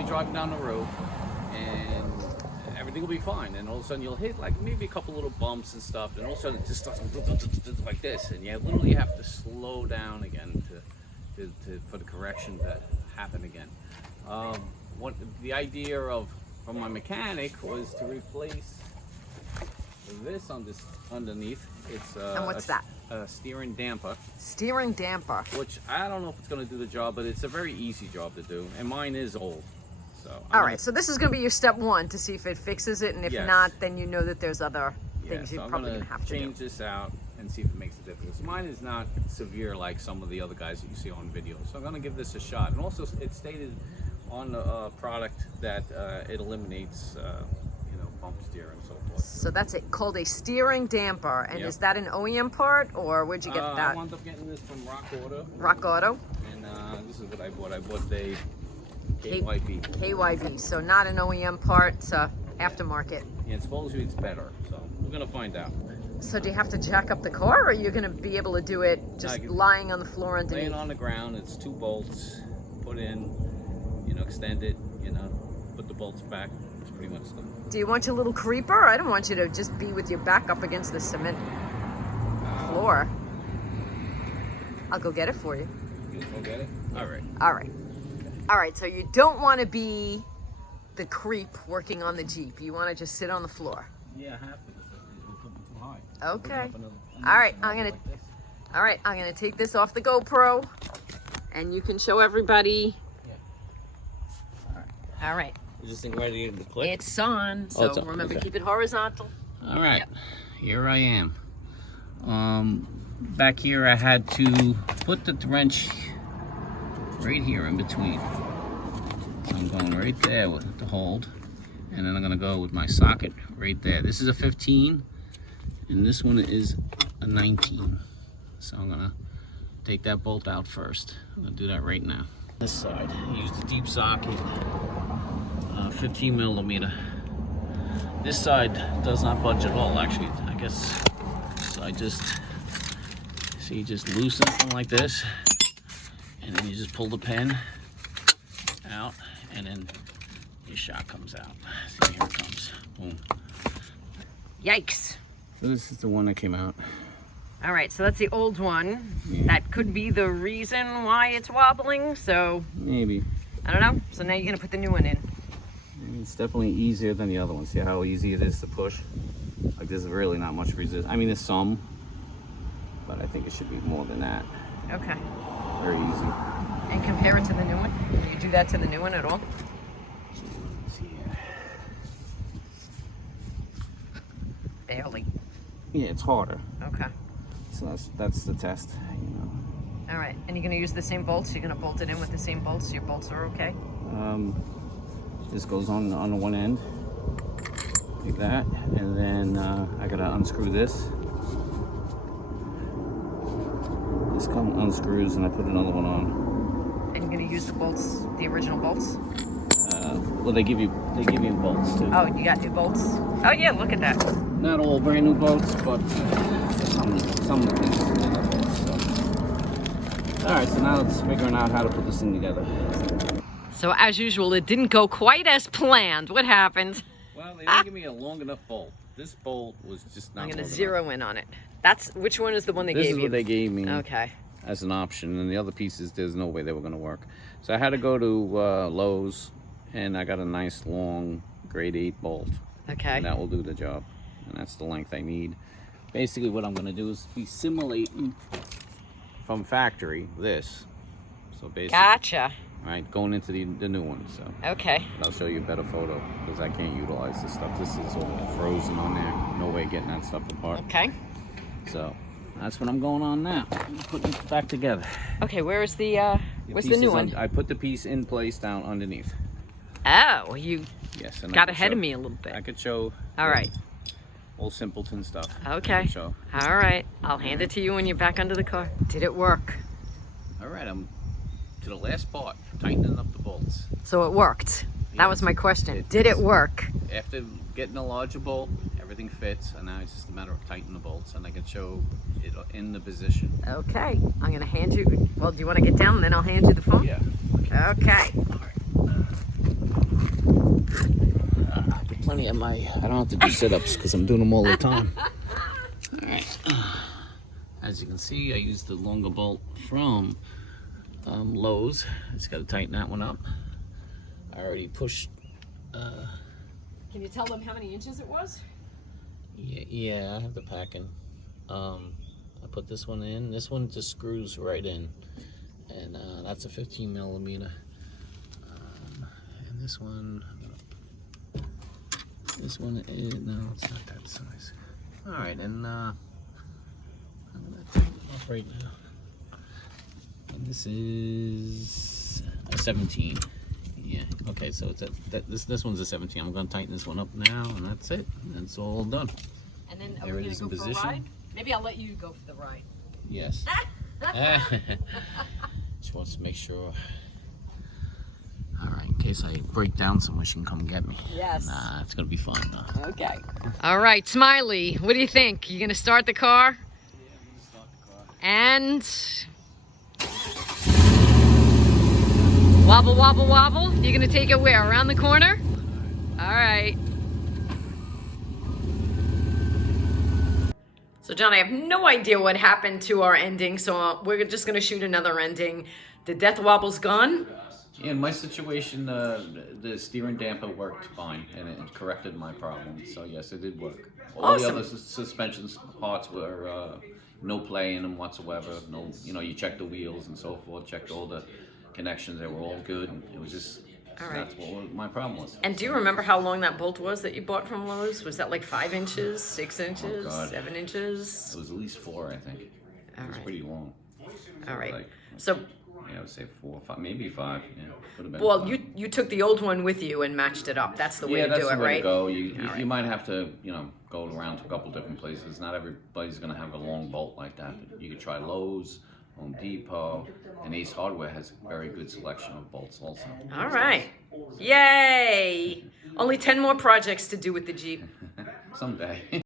be driving down the road and everything will be fine, and all of a sudden you'll hit like maybe a couple little bumps and stuff, and all of a sudden it just starts like this, and you literally have to slow down again for the correction to happen again. What the idea from my mechanic was to replace this on this underneath. It's and what's that? A steering damper. Steering damper. Which I don't know if it's going to do the job, but it's a very easy job to do, and mine is old. So all right, so this is going to be your step one to see if it fixes it, and if not, then you know that there's other things you're probably going to have to change this out and see if it makes a difference. Mine is not severe like some of the other guys that you see on video, so I'm going to give this a shot. And also, it's stated on the product that it eliminates bump steer and so forth. So that's it, called a steering damper. And is that an OEM part, or where'd you get that? I wound up getting this from Rock Auto. Rock Auto. And this is what I bought. I bought the KYB. KYB, so not an OEM part, it's aftermarket. Yeah, supposedly it's better, so we're gonna find out. So do you have to jack up the car, or are you gonna be able to do it just lying on the floor underneath? Laying on the ground, it's 2 bolts, put in, extend it, put the bolts back. It's pretty much done. Do you want your little creeper? I don't want you to just be with your back up against the cement floor. I'll go get it for you. You go get it? All right. All right. All right, so you don't want to be the creep working on the Jeep. You want to just sit on the floor. Yeah, I have to. It'll put me too high. Okay. All right, I'm gonna take this off the GoPro, and you can show everybody. Yeah. All right. Is this thing ready to click? It's on, so remember, keep it horizontal. All right, here I am. Back here I had to put the wrench right here in between. So I'm going right there with the hold, and then I'm gonna go with my socket right there. This is a 15, and this one is a 19. So I'm gonna take that bolt out first. I'm gonna do that right now. This side, use the deep socket. 15 millimeter. This side does not budge at all, actually. I guess so. You just loosen it like this, and then you just pull the pin out, and then your shot comes out. See, here it comes. Boom. Yikes. So this is the one that came out. All right, so that's the old one. Yeah. That could be the reason why it's wobbling, so maybe. I don't know. So now you're gonna put the new one in. It's definitely easier than the other one. See how easy it is to push? Like, there's really not much resistance. I mean, there's some, but I think it should be more than that. Okay. Very easy. And compare it to the new one? Do you do that to the new one at all? Let's see here. Barely. Yeah, it's harder. Okay. So that's the test, All right, and you're gonna use the same bolts? You're gonna bolt it in with the same bolts? Your bolts are okay? This goes on the one end, like that, and then I gotta unscrew this. This unscrews, and I put another one on. And you're gonna use the bolts, the original bolts? Well, they give you bolts too. Oh, you got new bolts? Oh yeah, look at that. Not all brand new bolts, but some of these. All right, so now let's figuring out how to put this thing together. So as usual, it didn't go quite as planned. What happened? Well, they didn't give me a long enough bolt. This bolt was just not. I'm gonna zero in on it. That's which one is the one they gave you? This is what they gave me. Okay. As an option, and the other pieces, there's no way they were gonna work. So I had to go to Lowe's, and I got a nice long grade 8 bolt. Okay. And that will do the job, and that's the length I need. Basically, what I'm gonna do is be simulating from factory this. So basically. Gotcha. Right, going into the new one, so. Okay. I'll show you a better photo, because I can't utilize this stuff. This is all frozen on there. No way getting that stuff apart. Okay. So, that's what I'm going on now. I'm putting it back together. Okay, where's the new one? I put the piece in place down underneath. Oh, you yes, and got ahead of me a little bit. I could show. All right. Old simpleton stuff. Okay. All right. I'll hand it to you when you're back under the car. Did it work? All right, I'm to the last part, tightening up the bolts. So it worked. That was my question. Did it work? After getting a larger bolt, everything fits, and now it's just a matter of tightening the bolts, and I can show it in the position. Okay. I'm gonna hand you. Well, do you want to get down? And then I'll hand you the phone. Yeah. Okay. All right. Plenty of my, I don't have to do sit-ups because I'm doing them all the time. All right. As you can see, I used the longer bolt from Lowe's. Just got to tighten that one up. I already pushed. Can you tell them how many inches it was? Yeah, I have the packing. I put this one in. This one just screws right in, and that's a 15 millimeter. And this one is no, it's not that size. All right, and I'm gonna take it off right now. And this is a 17. Yeah. Okay, so it's this one's a 17. I'm gonna tighten this one up now, and that's it. That's all done. And then are we gonna go for a ride? Maybe I'll let you go for the ride. Yes. She wants to make sure. All right, in case I break down somewhere, she can come get me. Yes. Nah, it's gonna be fun though. Okay. All right, Smiley, what do you think? You gonna start the car? Yeah, I'm gonna start the car. And wobble, wobble, wobble. You're gonna take it where? Around the corner? All right. So John, I have no idea what happened to our ending, so we're just gonna shoot another ending. The death wobble's gone. In my situation, the steering damper worked fine, and it corrected my problem. So yes, it did work. All Awesome. the other suspension parts were no play in them whatsoever. No, you checked the wheels and so forth, checked all the connections. They were all good. And it was just that's what my problem was. And do you remember how long that bolt was that you bought from Lowe's? Was that like 5 inches, 6 inches, 7 inches? It was at least 4, I think. It was pretty long. All right. Like, So. Yeah, I would say 4, 5, maybe 5. Yeah, could have been. Well, 5. you took the old one with you and matched it up. That's the way to do it, right? Yeah, that's the way to go. You might have to, go around to a couple different places. Not everybody's going to have a long bolt like that. But you could try Lowe's, Home Depot, and Ace Hardware has a very good selection of bolts also. All right. Yay! Only 10 more projects to do with the Jeep. Someday.